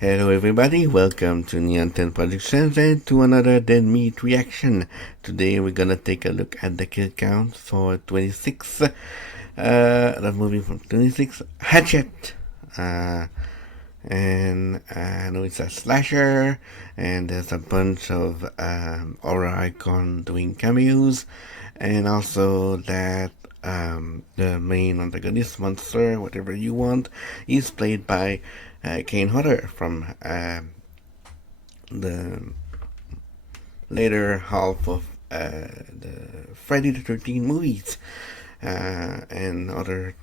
Hello everybody, welcome to Nihonten Productions and to another Dead Meat reaction. Today we're gonna take a look at the kill count for 26, that movie from 26, Hatchet. And I know it's a slasher, and there's a bunch of horror icon doing cameos, and also that the main antagonist, monster, whatever you want, is played by Kane Hodder from the later half of the Friday the 13th movies and other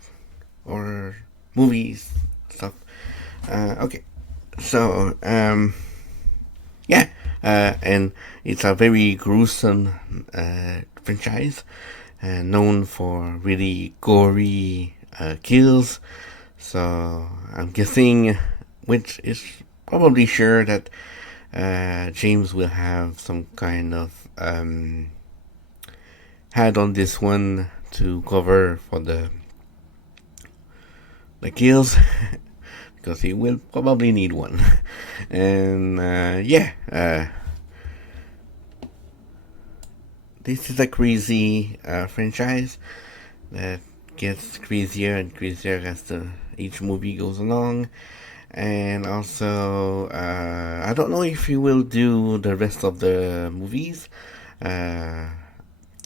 horror movies stuff. Okay, so yeah, and it's a very gruesome franchise, known for really gory kills. So I'm guessing, which is probably sure, that James will have some kind of hat on this one to cover for the kills. Because he will probably need one. And this is a crazy franchise that gets crazier and crazier as each movie goes along. And also, I don't know if he will do the rest of the movies. I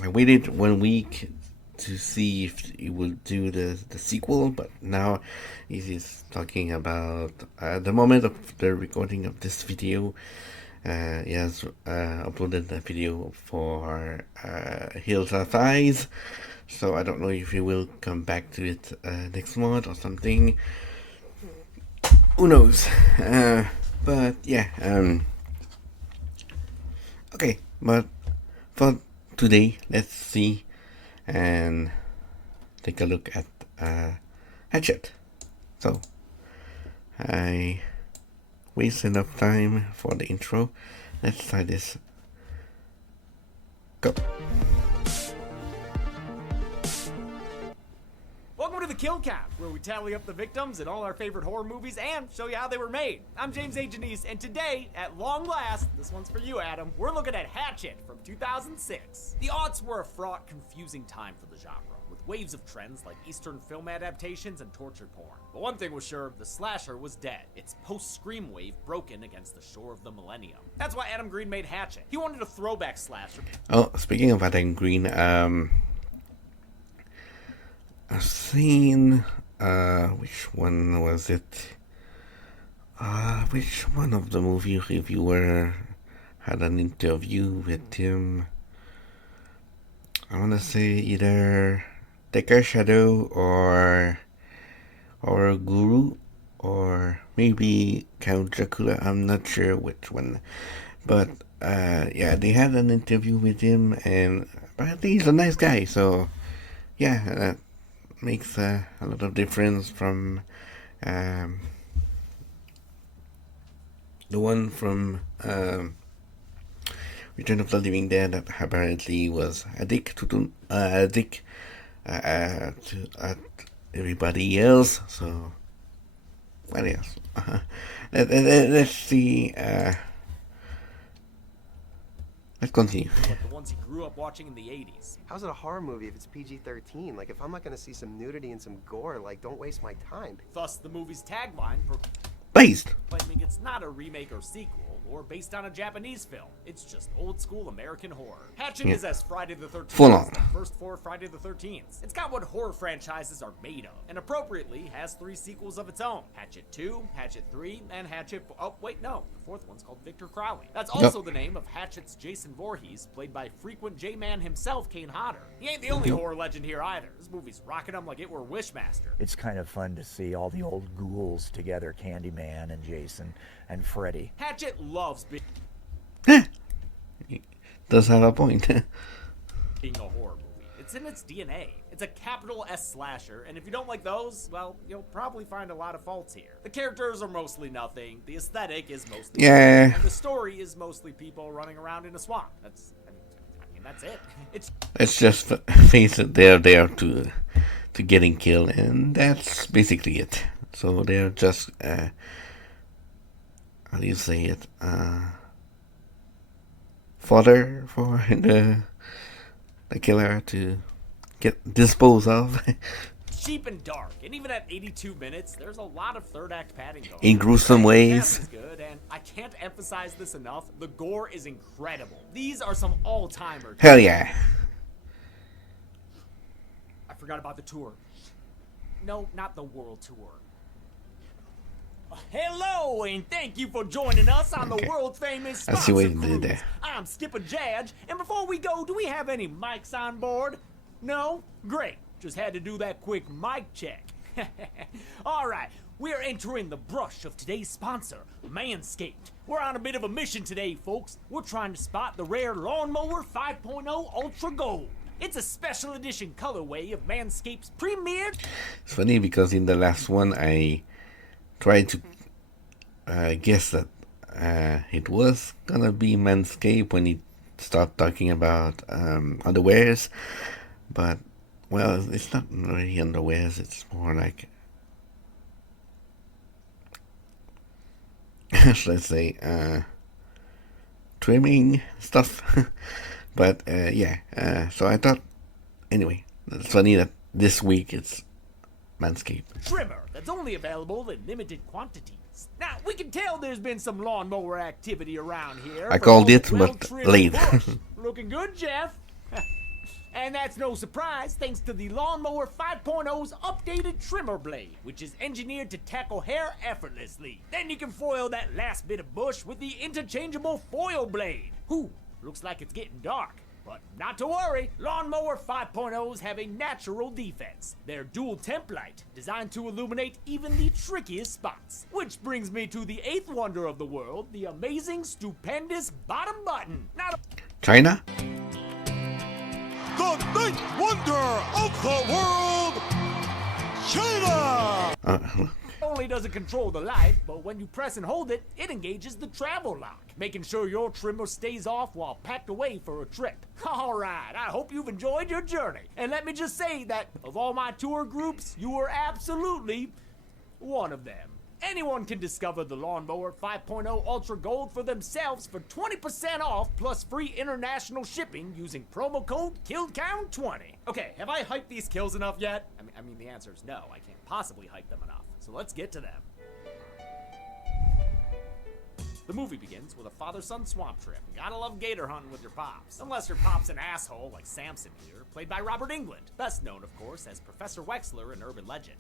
waited 1 week to see if he will do the sequel, but now he's talking about the moment of the recording of this video. He has uploaded a video for Hills Have Eyes, so I don't know if he will come back to it next month or something. Who knows? But yeah, okay, but for today, let's see and take a look at Hatchet. So I waste enough time for the intro. Let's try this. Go. Welcome to the Kill Count, where we tally up the victims in all our favorite horror movies and show you how they were made. I'm James A. Janice, and today, at long last, this one's for you, Adam, we're looking at Hatchet from 2006. The aughts were a fraught, confusing time for the genre, with waves of trends like Eastern film adaptations and torture porn. But one thing was sure, the slasher was dead. Its post-Scream wave broken against the shore of the millennium. That's why Adam Green made Hatchet. He wanted a throwback slasher. Oh, speaking of Adam Green, I've seen, which one was it? Which one of the movie reviewer had an interview with him? I want to say either Decker Shadow or Guru, or maybe Count Dracula. I'm not sure which one. But, yeah, they had an interview with him, and apparently he's a nice guy, so, yeah, makes a lot of difference from the one from Return of the Living Dead, that apparently was a dick to everybody else. So what else? Let's see. Let's continue. The ones he grew up watching in the 80s. How's it a horror movie if it's PG-13? Like, if I'm not gonna see some nudity and some gore, like, don't waste my time. Thus, the movie's tagline Based. proclaiming it's not a remake or sequel, or based on a Japanese film. It's just old-school American horror. Hatchet is as Friday the 13th Full as on. the first 4 Friday the 13th. It's got what horror franchises are made of, and appropriately has 3 sequels of its own. Hatchet 2, Hatchet 3, and Hatchet... Oh, wait, no. The 4th one's called Victor Crowley. That's also the name of Hatchet's Jason Voorhees, played by frequent J-Man himself, Kane Hodder. He ain't the only horror legend here either. This movie's rocking him like it were Wishmaster. It's kind of fun to see all the old ghouls together, Candyman and Jason and Freddy. Hatchet loves Does have a point. being a horror movie. It's in its DNA. It's a capital S slasher, and if you don't like those, well, you'll probably find a lot of faults here. The characters are mostly nothing, the aesthetic is mostly Yeah. and the story is mostly people running around in a swamp. I mean, that's it. It's Let's just face it, they're there to getting killed, and that's basically it. So they're just how do you say it? Fodder for the killer to get disposed of. Cheap and dark, and even at 82 minutes, there's a lot of third act padding going In on. gruesome The cast ways. is good, and I can't emphasize this enough. The gore is incredible. These are some all-timers. Hell yeah. I forgot about the tour. No, not the world tour. Hello, and thank you for joining us on the world famous I see what Sponsor you did Cruise. there. I'm Skipper Jadge, and before we go, do we have any mics on board? No? Great. Just had to do that quick mic check. Alright, we're entering the brush of today's sponsor, Manscaped. We're on a bit of a mission today, folks. We're trying to spot the rare Lawnmower 5.0 Ultra Gold. It's a special edition colorway of Manscaped's premier... It's funny because in the last one I tried to guess that it was gonna be Manscaped when he stopped talking about underwears, but well, it's not really underwears, it's more like let's say trimming stuff. But yeah, so I thought, anyway, it's funny that this week it's Manscaped. trimmer that's only available in limited quantities. Now, we can tell there's been some lawnmower activity around here. I for called both it, but well-trimmed late. bush. Looking good, Jeff. And that's no surprise, thanks to the Lawnmower 5.0's updated trimmer blade, which is engineered to tackle hair effortlessly. Then you can foil that last bit of bush with the interchangeable foil blade. Whew, looks like it's getting dark. But not to worry, Lawnmower 5.0s have a natural defense. They're dual temp light, designed to illuminate even the trickiest spots. Which brings me to the eighth wonder of the world, the amazing, stupendous bottom button. Not China? The ninth wonder of the world, China! only does it control the light, but when you press and hold it, it engages the travel lock, making sure your trimmer stays off while packed away for a trip. Alright, I hope you've enjoyed your journey. And let me just say that, of all my tour groups, you were absolutely one of them. Anyone can discover the Lawnmower 5.0 Ultra Gold for themselves for 20% off plus free international shipping using promo code KILLCOUNT20. Okay, have I hyped these kills enough yet? I mean, the answer is no. I can't possibly hype them enough. So let's get to them. The movie begins with a father-son swamp trip. Gotta love gator hunting with your pops. Unless your pop's an asshole like Samson here, played by Robert Englund. Best known, of course, as Professor Wexler in Urban Legend.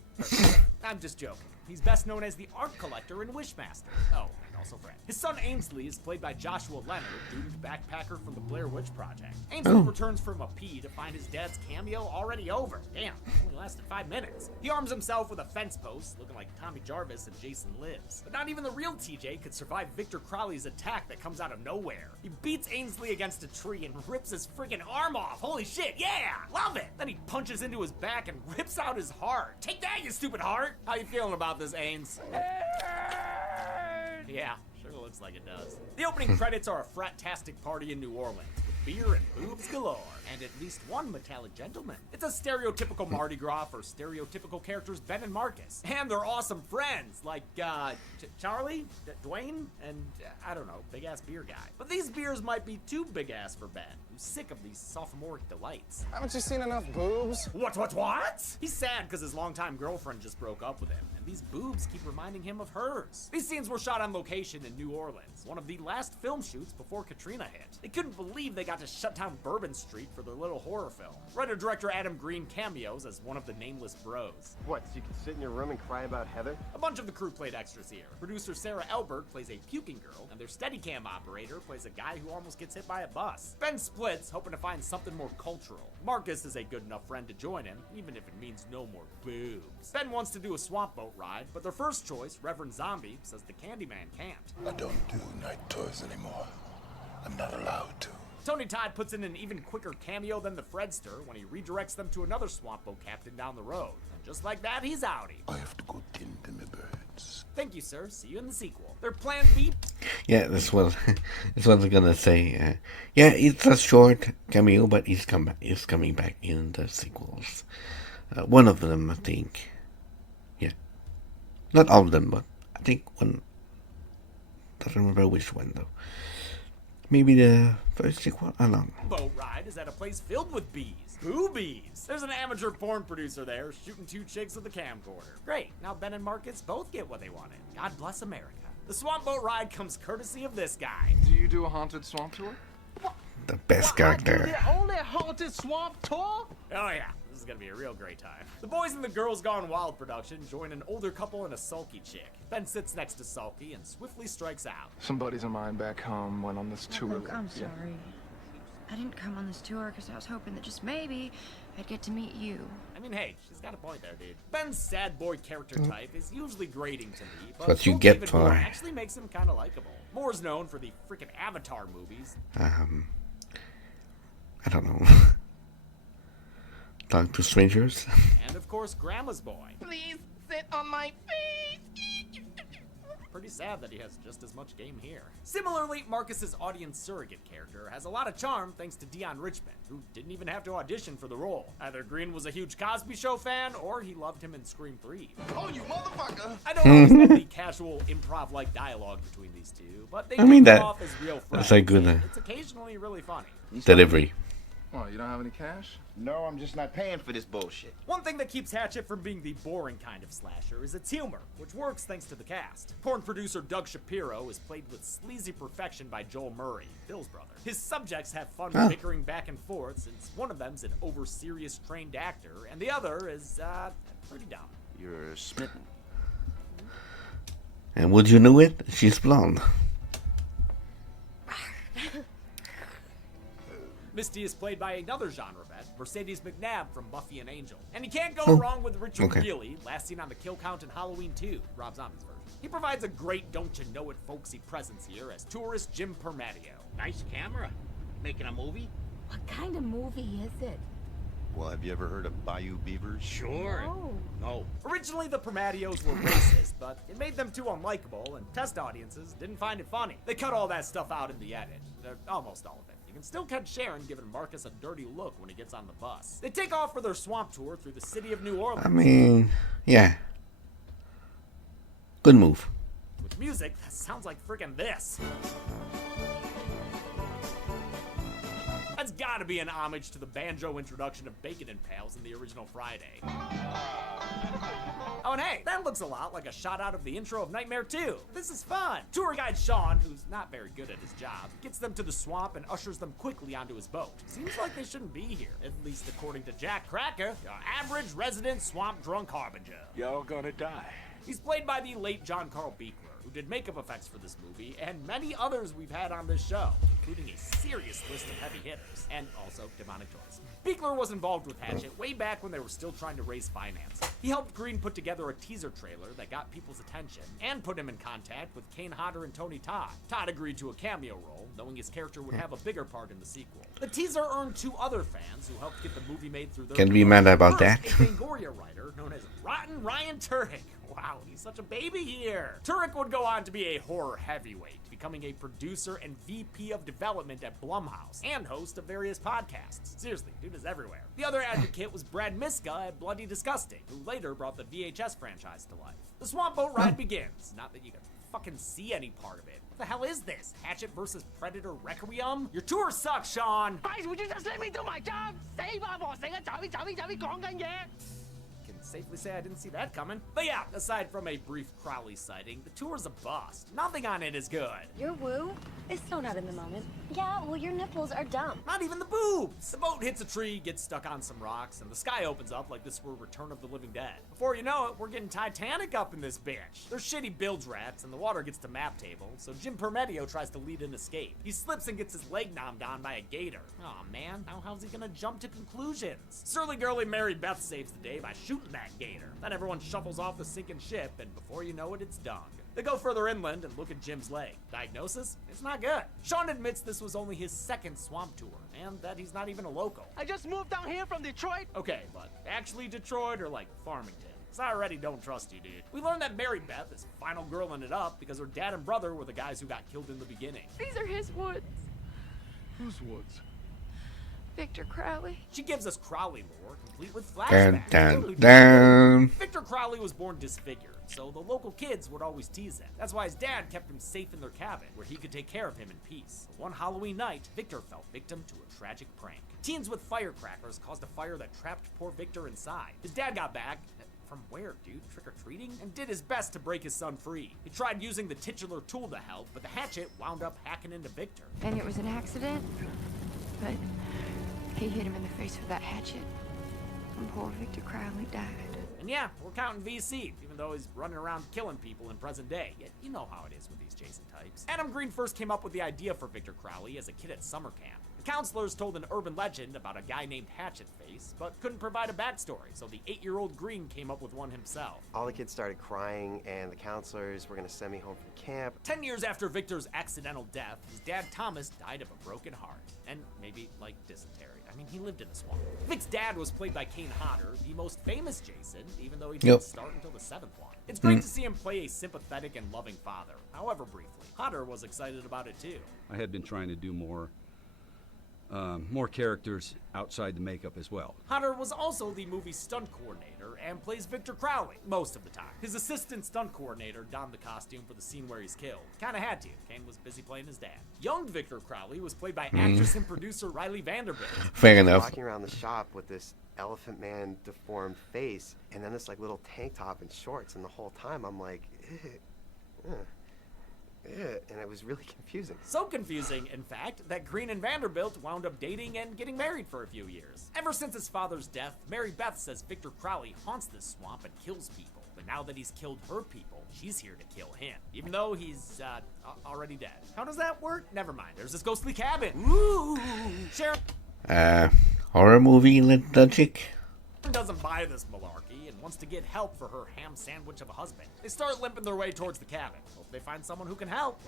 I'm just joking. He's best known as the art collector in Wishmaster. Oh, and also Fred. His son Ainsley is played by Joshua Leonard, doomed backpacker from the Blair Witch Project. Ainsley returns from a pee to find his dad's cameo already over. Damn, only lasted 5 minutes. He arms himself with a fence post, looking like Tommy Jarvis and Jason Lives. But not even the real TJ could survive Victor Crowley's attack that comes out of nowhere. He beats Ainsley against a tree and rips his freaking arm off. Holy shit, yeah! Love it! Then he punches into his back and rips out his heart. Take that, you stupid heart! How you feeling about this, Ains? Yeah, sure looks like it does. The opening credits are a frat-tastic party in New Orleans, with beer and boobs galore, and at least one metallic gentleman. It's a stereotypical Mardi Gras for stereotypical characters Ben and Marcus. And they're awesome friends, like, Charlie, Dwayne, and, I don't know, big-ass beer guy. But these beers might be too big-ass for Ben, who's sick of these sophomoric delights. Haven't you seen enough boobs? What? He's sad because his longtime girlfriend just broke up with him, and these boobs keep reminding him of hers. These scenes were shot on location in New Orleans, one of the last film shoots before Katrina hit. They couldn't believe they got to shut down Bourbon Street for their little horror film. Writer-director Adam Green cameos as one of the nameless bros. What, so you can sit in your room and cry about Heather? A bunch of the crew played extras here. Producer Sarah Elbert plays a puking girl, and their Steadicam operator plays a guy who almost gets hit by a bus. Ben splits, hoping to find something more cultural. Marcus is a good enough friend to join him, even if it means no more boobs. Ben wants to do a swamp boat ride, but their first choice, Reverend Zombie, says the Candyman can't. I don't do night tours anymore. I'm not allowed to. Tony Todd puts in an even quicker cameo than the Fredster when he redirects them to another swamp boat captain down the road. And just like that, he's outie. I have to go tend to my birds. Thank you, sir. See you in the sequel. Their plan B... Yeah, that's what I was gonna say. Yeah, it's a short cameo, but he's coming back in the sequels. One of them, I think. Yeah, not all of them, but I think one. don't remember which one though. Maybe the first sequel? I don't know. Boat ride is at a place filled with bees. Boobies. There's an amateur porn producer there shooting 2 chicks with a camcorder. Great, now Ben and Marcus both get what they wanted. God bless America. The swamp boat ride comes courtesy of this guy. Do you do a haunted swamp tour? The best character. The only haunted swamp tour? Oh yeah, this is gonna be a real great time. The Boys and the Girls Gone Wild production join an older couple and a sulky chick. Ben sits next to Sulky and swiftly strikes out. Some buddies of mine back home went on this tour. Look, I'm sorry. I didn't come on this tour because I was hoping that just maybe I'd get to meet you. I mean, hey, she's got a point there, dude. Ben's sad boy character type is usually grating to me, but What you Phil get David for- Moore actually makes him kind of likable. Moore's known for the freaking Avatar movies. I don't know. Talk to strangers. And of course, Grandma's boy. Please sit on my face. Pretty sad that he has just as much game here. Similarly, Marcus's audience surrogate character has a lot of charm thanks to Dion Richmond, who didn't even have to audition for the role. Either Green was a huge Cosby Show fan, or he loved him in Scream 3. Oh, you motherfucker! I don't always get the casual improv-like dialogue between these two, but they I mean, do come that- off as real friends. that's a good, and it's occasionally really funny. Delivery. Oh, you don't have any cash? No, I'm just not paying for this bullshit. One thing that keeps Hatchet from being the boring kind of slasher is its humor, which works thanks to the cast. Porn producer Doug Shapiro is played with sleazy perfection by Joel Murray, Bill's brother. His subjects have fun bickering back and forth, since one of them's an over-serious trained actor, and the other is, pretty dumb. You're smitten. And would you know it? She's blonde. Misty is played by another genre vet, Mercedes McNabb from Buffy and Angel. And you can't go wrong with Richard Greeley, last seen on the kill count in Halloween 2, Rob Zombie's version. He provides a great don't-you-know-it folksy presence here as tourist Jim Permattio. Nice camera. Making a movie? What kind of movie is it? Well, have you ever heard of Bayou Beavers? Sure. Oh. No. Originally, the Permattios were racist, but it made them too unlikable, and test audiences didn't find it funny. They cut all that stuff out in the edit. Almost all of it. You can still catch Sharon giving Marcus a dirty look when he gets on the bus. They take off for their swamp tour through the city of New Orleans. I mean, yeah. Good move. With music that sounds like freaking this. That's gotta be an homage to the banjo introduction of Bacon and Pals in the original Friday. Oh, and hey, that looks a lot like a shot out of the intro of Nightmare 2. This is fun. Tour guide Sean, who's not very good at his job, gets them to the swamp and ushers them quickly onto his boat. Seems like they shouldn't be here, at least according to Jack Cracker, your average resident swamp drunk harbinger. Y'all gonna die. He's played by the late John Carl Beekler, who did makeup effects for this movie, and many others we've had on this show, including a serious list of heavy hitters, and also demonic toys. Beekler was involved with Hatchet way back when they were still trying to raise finance. He helped Green put together a teaser trailer that got people's attention, and put him in contact with Kane Hodder and Tony Todd. Todd agreed to a cameo role, knowing his character would have a bigger part in the sequel. The teaser earned 2 other fans who helped get the movie made through their... Can't be mad about that. First, a Fangoria writer known as Rotten Ryan Turek. Wow, he's such a baby here. Turek would go on to be a horror heavyweight, becoming a producer and VP of development at Blumhouse, and host of various podcasts. Seriously, dude is everywhere. The other advocate was Brad Miska at Bloody Disgusting, who later brought the VHS franchise to life. The swamp boat ride begins. Not that you can fucking see any part of it. What the hell is this? Hatchet versus Predator Requiem? Your tour sucks, Sean! Guys, would you just let me do my job? Save our boss. Can safely say I didn't see that coming. But yeah, aside from a brief Crowley sighting, the tour's a bust. Nothing on it is good. Your woo is so not in the moment. Yeah, well, your nipples are dumb. Not even the boobs. The boat hits a tree, gets stuck on some rocks, and the sky opens up like this were Return of the Living Dead. Before you know it, we're getting Titanic up in this bitch. There's shitty bilge rats, and the water gets to map table, so Jim Permettio tries to lead an escape. He slips and gets his leg nommed on by a gator. Aw, man, now how's he gonna jump to conclusions? Surly girly Mary Beth saves the day by shooting that gator. Then everyone shuffles off the sinking ship, and before you know it, it's done. They go further inland and look at Jim's leg. Diagnosis? It's not good. Sean admits this was only his second swamp tour, and that he's not even a local. I just moved down here from Detroit. Okay, but actually Detroit or like Farmington? So I already don't trust you, dude. We learned that Mary Beth is final girling it up because her dad and brother were the guys who got killed in the beginning. These are his woods. Whose woods? Victor Crowley. She gives us Crowley lore, complete with Dun, flashbacks. dun, dun. Victor Crowley was born disfigured, so the local kids would always tease him. That's why his dad kept him safe in their cabin, where he could take care of him in peace. But one Halloween night, Victor fell victim to a tragic prank. Teens with firecrackers caused a fire that trapped poor Victor inside. His dad got back. From where, dude? Trick-or-treating? And did his best to break his son free. He tried using the titular tool to help, but the hatchet wound up hacking into Victor. And it was an accident, but he hit him in the face with that hatchet. And poor Victor Crowley died. And yeah, we're counting VC, even though he's running around killing people in present day. Yet you know how it is with these Jason types. Adam Green first came up with the idea for Victor Crowley as a kid at summer camp. The counselors told an urban legend about a guy named Hatchet Face, but couldn't provide a backstory, so the 8-year-old Green came up with one himself. All the kids started crying, and the counselors were gonna send me home from camp. 10 years after Victor's accidental death, his dad Thomas died of a broken heart. And maybe, like, dysentery. I mean, he lived in the swamp. Vic's dad was played by Kane Hodder, the most famous Jason, even though he didn't start until the 7th one. It's great to see him play a sympathetic and loving father, however briefly. Hodder was excited about it too. I had been trying to do more characters outside the makeup as well. Hodder was also the movie's stunt coordinator and plays Victor Crowley most of the time. His assistant stunt coordinator donned the costume for the scene where he's killed. Kinda had to. Kane was busy playing his dad. Young Victor Crowley was played by actress and producer Riley Vanderbilt. Fair enough. Walking around the shop with this elephant man deformed face, and then this like little tank top and shorts, and the whole time I'm like, and it was really confusing. So confusing, in fact, that Green and Vanderbilt wound up dating and getting married for a few years. Ever since his father's death, Mary Beth says Victor Crowley haunts this swamp and kills people. But now that he's killed her people, she's here to kill him, even though he's already dead. How does that work? Never mind. There's this ghostly cabin. Ooh, Sharon. Horror movie logic. Doesn't buy this malarkey and wants to get help for her ham sandwich of a husband. They start limping their way towards the cabin. Hope they find someone who can help.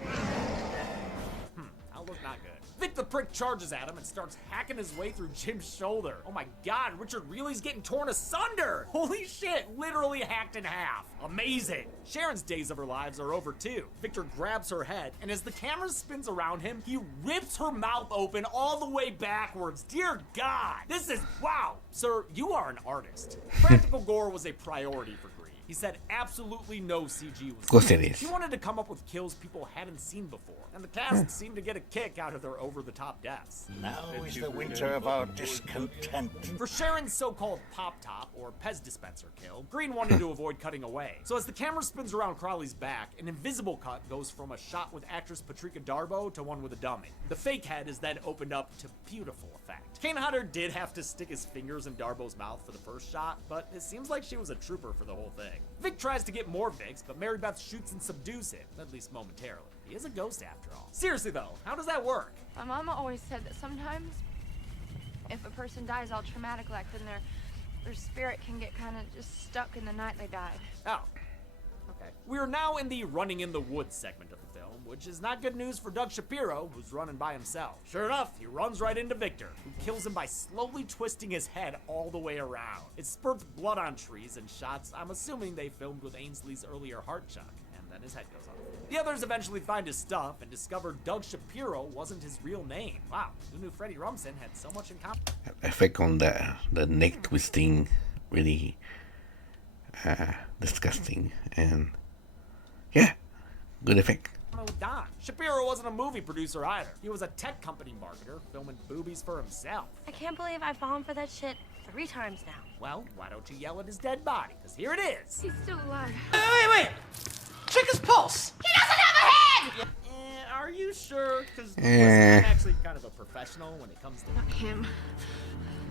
That'll look not good. Vic the Prick charges at him and starts hacking his way through Jim's shoulder. Oh my god, Richard Reilly's getting torn asunder! Holy shit, literally hacked in half. Amazing. Sharon's days of her lives are over too. Victor grabs her head, and as the camera spins around him, he rips her mouth open all the way backwards. Dear God, this is, wow. Sir, you are an artist. Practical gore was a priority for Green. He said absolutely no CG was. Of course it is. He wanted to come up with kills people hadn't seen before, and the cast seemed to get a kick out of their over-the-top deaths. Now is the winter of our discontent. For Sharon's so-called pop-top, or Pez dispenser kill, Green wanted to avoid cutting away. So as the camera spins around Crowley's back, an invisible cut goes from a shot with actress Patrika Darbo to one with a dummy. The fake head is then opened up to beautiful effect. Kane Hodder did have to stick his fingers in Darbo's mouth for the first shot, but it seems like she was a trooper for the whole thing. Vic tries to get more Vics, but Mary Beth shoots and subdues him, at least momentarily. He is a ghost after all. Seriously though, how does that work? My mama always said that sometimes if a person dies all traumatic like, then their spirit can get kind of just stuck in the night they died. Oh. Okay. We are now in the running in the woods segment of the film, which is not good news for Doug Shapiro, who's running by himself. Sure enough, he runs right into Victor, who kills him by slowly twisting his head all the way around. It spurts blood on trees and shots I'm assuming they filmed with Ainsley's earlier heart chuck, and then his head goes off. The others eventually find his stuff and discover Doug Shapiro wasn't his real name. Wow, who knew Freddie Rumsen had so much in common? Effect on the neck twisting, really disgusting, and yeah, good effect. Don. Shapiro wasn't a movie producer either. He was a tech company marketer, filming boobies for himself. I can't believe I fallen for that shit 3 times now. Well, why don't you yell at his dead body? Because here it is. He's still alive. Wait. Check his pulse. He doesn't have a head! Are you sure? Because I'm actually kind of a professional when it comes to... Not him.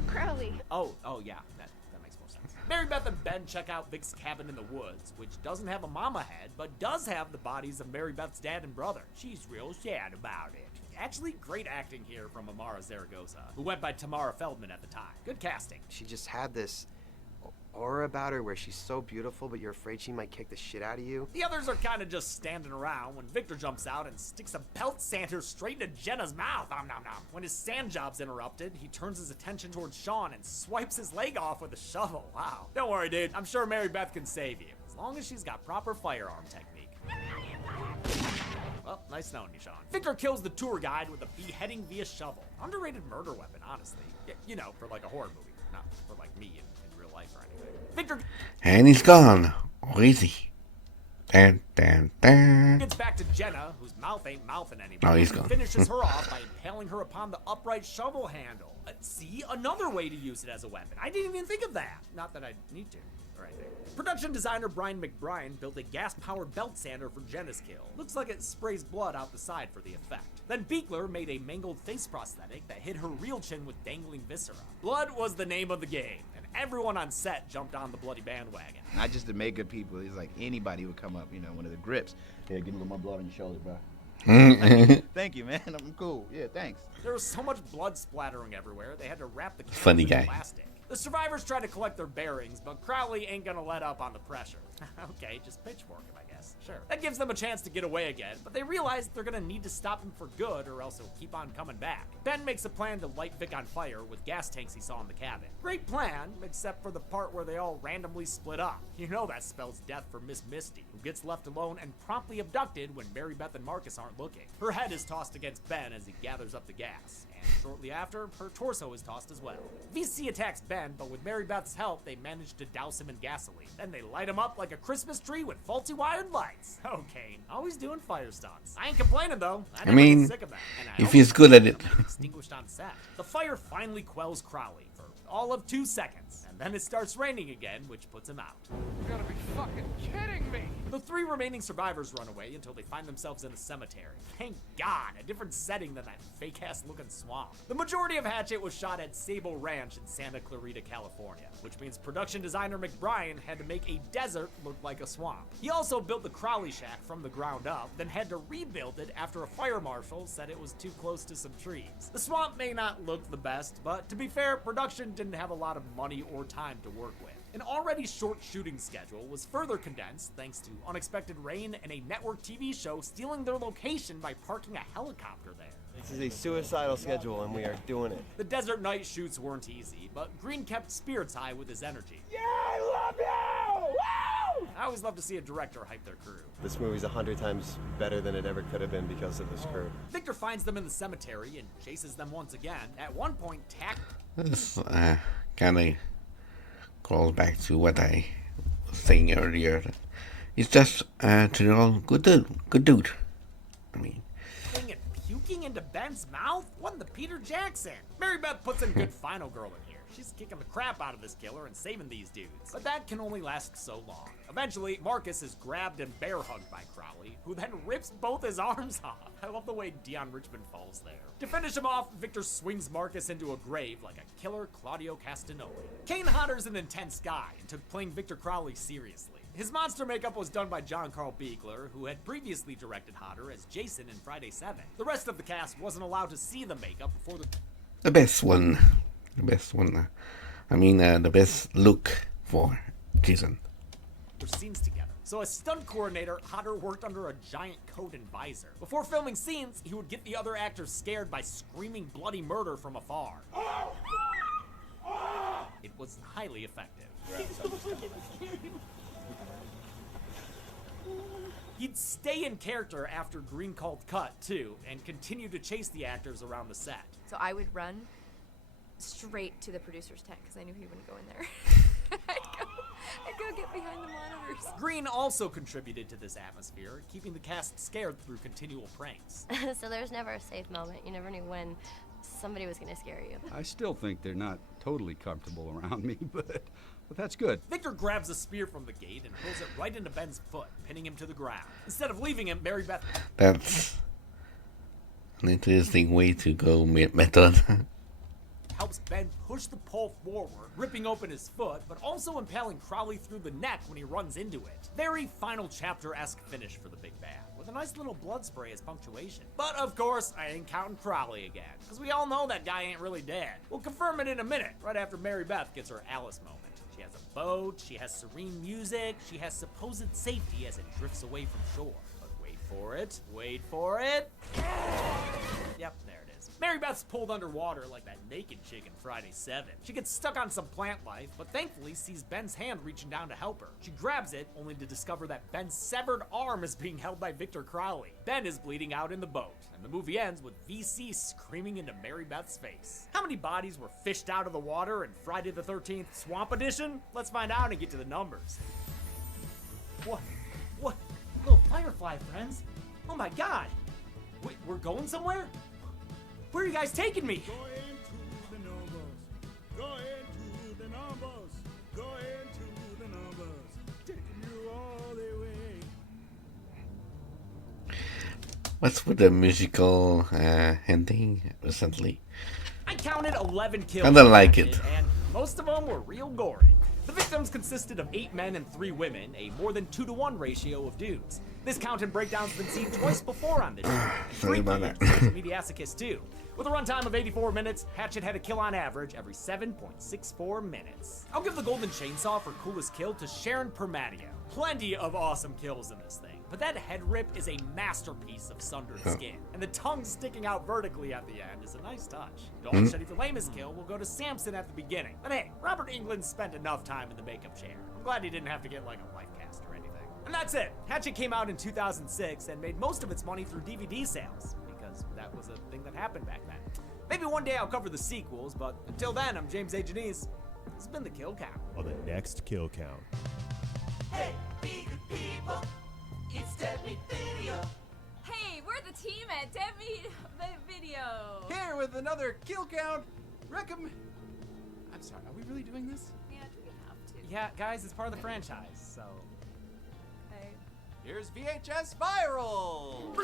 Crowley. Oh, yeah. That makes more sense. Mary Beth and Ben check out Vic's cabin in the woods, which doesn't have a mama head, but does have the bodies of Mary Beth's dad and brother. She's real sad about it. Actually, great acting here from Amara Zaragoza, who went by Tamara Feldman at the time. Good casting. She just had this aura about her where she's so beautiful, but you're afraid she might kick the shit out of you. The others are kind of just standing around when Victor jumps out and sticks a belt sander straight into Jenna's mouth. Nom nom nom. When his sand job's interrupted, he turns his attention towards Sean and swipes his leg off with a shovel. Wow. Don't worry, dude. I'm sure Mary Beth can save you, as long as she's got proper firearm technique. Well, nice knowing you, Sean. Victor kills the tour guide with a beheading via shovel. Underrated murder weapon, honestly. You know, for like a horror movie, not for like me in real life or anything. Victor... And he's gone. Or is he? Gets back to Jenna, whose mouth ain't mouthing anymore. Oh, he's gone. Finishes her off by impaling her upon the upright shovel handle. See, another way to use it as a weapon. I didn't even think of that. Not that I need to. Right there. Production designer Brian McBride built a gas-powered belt sander for Jenna's kill. Looks like it sprays blood out the side for the effect. Then Beekler made a mangled face prosthetic that hid her real chin with dangling viscera. Blood was the name of the game, and everyone on set jumped on the bloody bandwagon. Not just the makeup people. It's like anybody would come up, you know, one of the grips. Yeah, give me a little more blood on your shoulder, bro. Thank you, man. I'm cool. Yeah, thanks. There was so much blood splattering everywhere, they had to wrap the Funny cans in guy. plastic. The survivors tried to collect their bearings, but Crowley ain't gonna let up on the pressure. Okay, just pitchfork him, I guess. Sure. That gives them a chance to get away again, but they realize they're gonna need to stop him for good or else he'll keep on coming back. Ben makes a plan to light Vic on fire with gas tanks he saw in the cabin. Great plan, except for the part where they all randomly split up. You know that spells death for Miss Misty, who gets left alone and promptly abducted when Mary Beth and Marcus aren't looking. Her head is tossed against Ben as he gathers up the gas, and shortly after, her torso is tossed as well. VC attacks Ben, but with Mary Beth's help, they manage to douse him in gasoline. Then they light him up like a Christmas tree with faulty wired lights. Okay, always doing fire stunts. I ain't complaining though. I mean, get sick of that, and I if hope he's good at it. extinguished on set. The fire finally quells Crowley for all of 2 seconds, and then it starts raining again, which puts him out. You gotta be fucking kidding me! The 3 remaining survivors run away until they find themselves in a cemetery. Thank God, a different setting than that fake-ass looking swamp. The majority of Hatchet was shot at Sable Ranch in Santa Clarita, California, which means production designer McBride had to make a desert look like a swamp. He also built the Crowley shack from the ground up, then had to rebuild it after a fire marshal said it was too close to some trees. The swamp may not look the best, but to be fair, production didn't have a lot of money or time to work with. An already short shooting schedule was further condensed thanks to unexpected rain and a network TV show stealing their location by parking a helicopter there. This is a suicidal schedule, and we are doing it. The desert night shoots weren't easy, but Green kept spirits high with his energy. Yeah, I love you! Woo! I always love to see a director hype their crew. This movie's 100 times better than it ever could have been because of this crew. Victor finds them in the cemetery and chases them once again. At one point, This kind of calls back to what I was saying earlier. He's just general good dude. I mean, and puking into Ben's mouth? What in the Peter Jackson? Mary Beth puts in good final girl in here. She's kicking the crap out of this killer and saving these dudes. But that can only last so long. Eventually, Marcus is grabbed and bear hugged by Crowley, who then rips both his arms off. I love the way Dion Richmond falls there. To finish him off, Victor swings Marcus into a grave like a killer Claudio Castagnoli. Kane Hodder's an intense guy and took playing Victor Crowley seriously. His monster makeup was done by John Carl Beekler, who had previously directed Hodder as Jason in Friday 7. The rest of the cast wasn't allowed to see the makeup before the best one. The best one. The best look for Jason. their scenes together. So as stunt coordinator, Hodder worked under a giant coat and visor. Before filming scenes, he would get the other actors scared by screaming bloody murder from afar. It was highly effective. He'd stay in character after Green called cut, too, and continue to chase the actors around the set. So I would run straight to the producer's tent because I knew he wouldn't go in there. I'd go get behind the monitors. Green also contributed to this atmosphere, keeping the cast scared through continual pranks. So there's never a safe moment. You never knew when somebody was going to scare you. I still think they're not totally comfortable around me, but that's good. Victor grabs a spear from the gate and hurls it right into Ben's foot, pinning him to the ground. Instead of leaving him, Mary Beth... That's an interesting way to go method. helps Ben push the pole forward, ripping open his foot, but also impaling Crowley through the neck when he runs into it. Very final chapter-esque finish for the big bad, with a nice little blood spray as punctuation. But of course, I ain't counting Crowley again, because we all know that guy ain't really dead. We'll confirm it in a minute, right after Mary Beth gets her Alice moment. She has a boat, she has serene music, she has supposed safety as it drifts away from shore. But wait for it, wait for it. Yep, there it is. Mary Beth's pulled underwater like that naked chick in Friday 7. She gets stuck on some plant life, but thankfully sees Ben's hand reaching down to help her. She grabs it, only to discover that Ben's severed arm is being held by Victor Crowley. Ben is bleeding out in the boat, and the movie ends with VC screaming into Mary Beth's face. How many bodies were fished out of the water in Friday the 13th Swamp Edition? Let's find out and get to the numbers. What Firefly friends? Oh my god! Wait, we're going somewhere? Where are you guys taking me? Go into the numbers. Go into the numbers. Go into the numbers. Taking you all the way. What's with the musical ending recently? I counted 11 kills. I don't like it. And most of them were real gory. The victims consisted of 8 men and 3 women, a more than 2-to-1 ratio of dudes. This count and breakdown's been seen twice before on this show. Sorry about that. Social media too. With a runtime of 84 minutes, Hatchet had a kill on average every 7.64 minutes. I'll give the golden chainsaw for coolest kill to Sharon Permadio. Plenty of awesome kills in this thing, but that head rip is a masterpiece of sundered skin, and the tongue sticking out vertically at the end is a nice touch. Don't study for lamest kill, we'll go to Samson at the beginning. But hey, Robert Englund spent enough time in the makeup chair. I'm glad he didn't have to get like a life cast or anything. And that's it. Hatchet came out in 2006 and made most of its money through DVD sales, because that was a thing that happened back then. Maybe one day I'll cover the sequels, but until then, I'm James A. Janice. This has been the Kill Count. On the next Kill Count. Hey, be good people. It's Dead Meat Video. Hey, we're the team at Dead Meat Video. Here with another Kill Count. I'm sorry, are we really doing this? Yeah, do we have to? Yeah, guys, it's part of the franchise, so... Okay. Here's VHS Viral.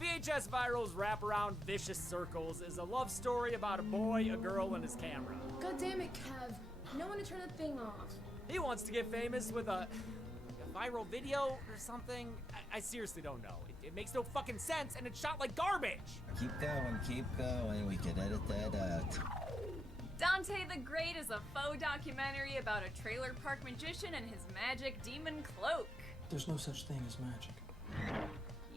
VHS Viral's wraparound vicious circles is a love story about a boy, a girl, and his camera. God damn it, Kev. No one to turn the thing off. He wants to get famous with a viral video or something. I seriously don't know. It makes no fucking sense, and it's shot like garbage. Keep going. We can edit that out. Dante the Great is a faux documentary about a trailer park magician and his magic demon cloak. There's no such thing as magic.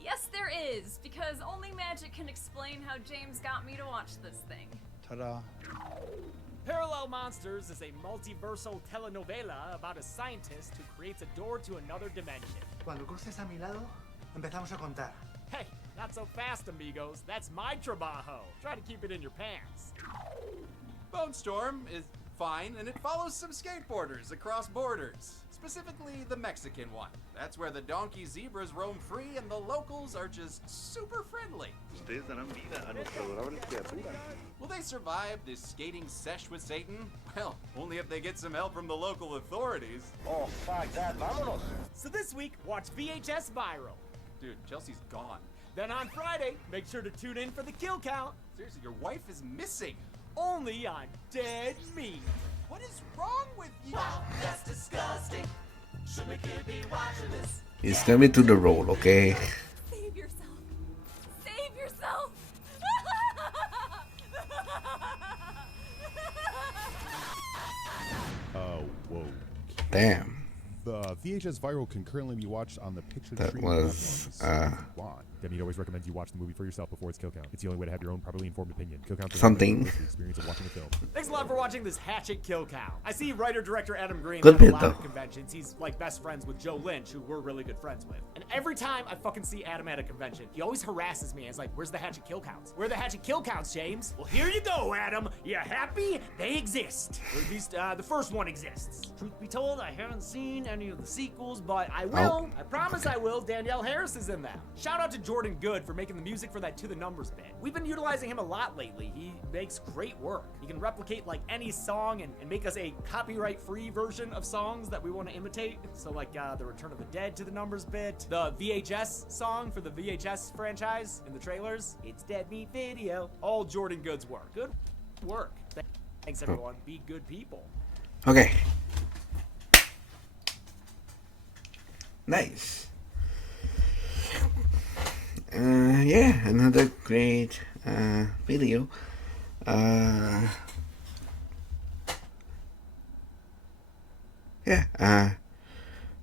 Yes, there is, because only magic can explain how James got me to watch this thing. Ta-da. Parallel Monsters is a multiversal telenovela about a scientist who creates a door to another dimension. Cuando cruces a mi lado, empezamos a contar. Hey, not so fast, amigos. That's my trabajo. Try to keep it in your pants. Bone Storm is fine, and it follows some skateboarders across borders. Specifically, the Mexican one. That's where the donkey zebras roam free and the locals are just super friendly. Will they survive this skating sesh with Satan? Well, only if they get some help from the local authorities. Oh, fuck that. Vámonos. So this week, watch VHS Viral. Dude, Chelsea's gone. Then on Friday, make sure to tune in for the Kill Count. Seriously, your wife is missing. Only on Dead Meat. What is wrong with you? Wow, that's disgusting. Shouldn't a kid be watching this? It's coming to the road, okay? Save yourself. Save yourself. Whoa. Damn. The VHS Viral can currently be watched on the picture That streaming was, platforms. Why? Debbie always recommends you watch the movie for yourself before its Kill Count. It's the only way to have your own properly informed opinion. Kill Count is Something. the experience of watching the film. Thanks a lot for watching this Hatchet Kill Count. I see writer-director Adam Green Good at a bit, lot of though. conventions. He's like best friends with Joe Lynch, who we're really good friends with. And every time I fucking see Adam at a convention, he always harasses me. He's like, where's the Hatchet Kill Counts? Where are the Hatchet Kill Counts, James? Well, here you go, Adam. You happy? They exist. Or at least the first one exists. Truth be told, I haven't seen any of the sequels, but I will. I promise I will. Danielle Harris is in them. Shout out to Jordan Good for making the music for that To the Numbers bit. We've been utilizing him a lot lately. He makes great work. He can replicate like any song and make us a copyright-free version of songs that we want to imitate. So like the Return of the Dead To the Numbers bit, the VHS song for the VHS franchise in the trailers. It's Dead Meat Video. All Jordan Good's work. Good work. Thanks everyone. Be good people. Okay. Nice. Yeah, another great video.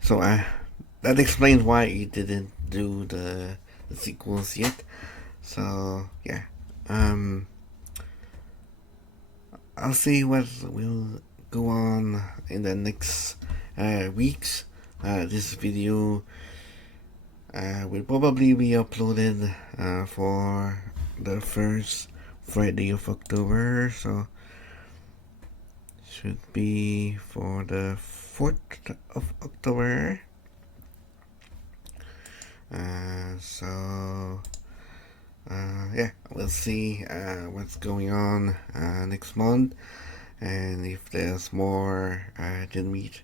So that explains why he didn't do the sequels yet. So yeah, I'll see what will go on in the next weeks. This video will probably be uploaded for the first Friday of October, so should be for the 4th of October. So yeah, we'll see what's going on next month, and if there's more Dead Meat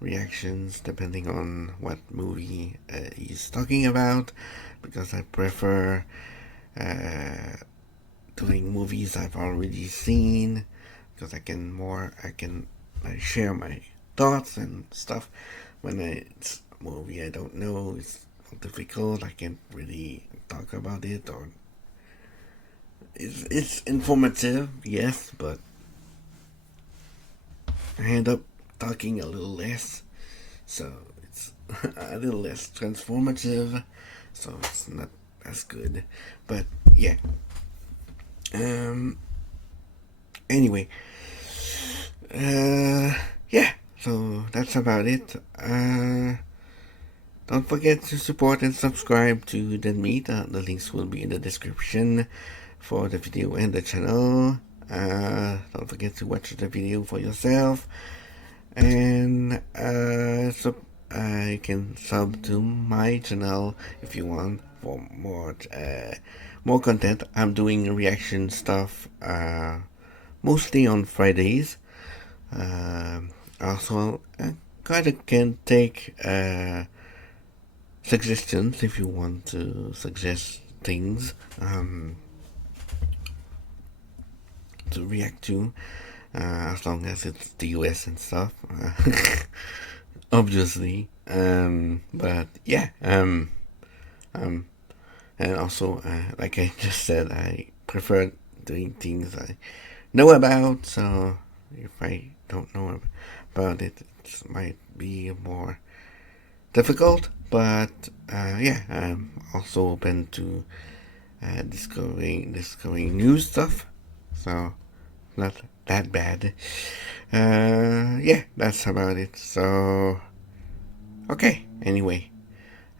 reactions depending on what movie he's talking about, because I prefer doing movies I've already seen, because I can share my thoughts and stuff. When it's a movie I don't know, it's difficult. I can't really talk about it, or it's informative, yes, but I end up talking a little less, so it's a little less transformative, so it's not as good. But yeah. Anyway. Yeah. So that's about it. Don't forget to support and subscribe to Dead Meat. The links will be in the description for the video and the channel. Don't forget to watch the video for yourself. And you can sub to my channel if you want for more content. I'm doing reaction stuff mostly on Fridays. Also, I kind of can take suggestions if you want to suggest things to react to, as long as it's the US and stuff, obviously. But yeah, and also, like I just said, I prefer doing things I know about, so if I don't know about it, it might be more difficult. But yeah, I'm also open to discovering new stuff, so not that bad. Yeah, that's about it. So okay, anyway,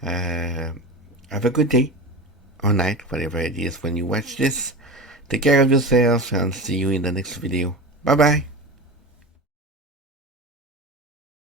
have a good day or night, whatever it is when you watch this. Take care of yourself, and see you in the next video. Bye bye.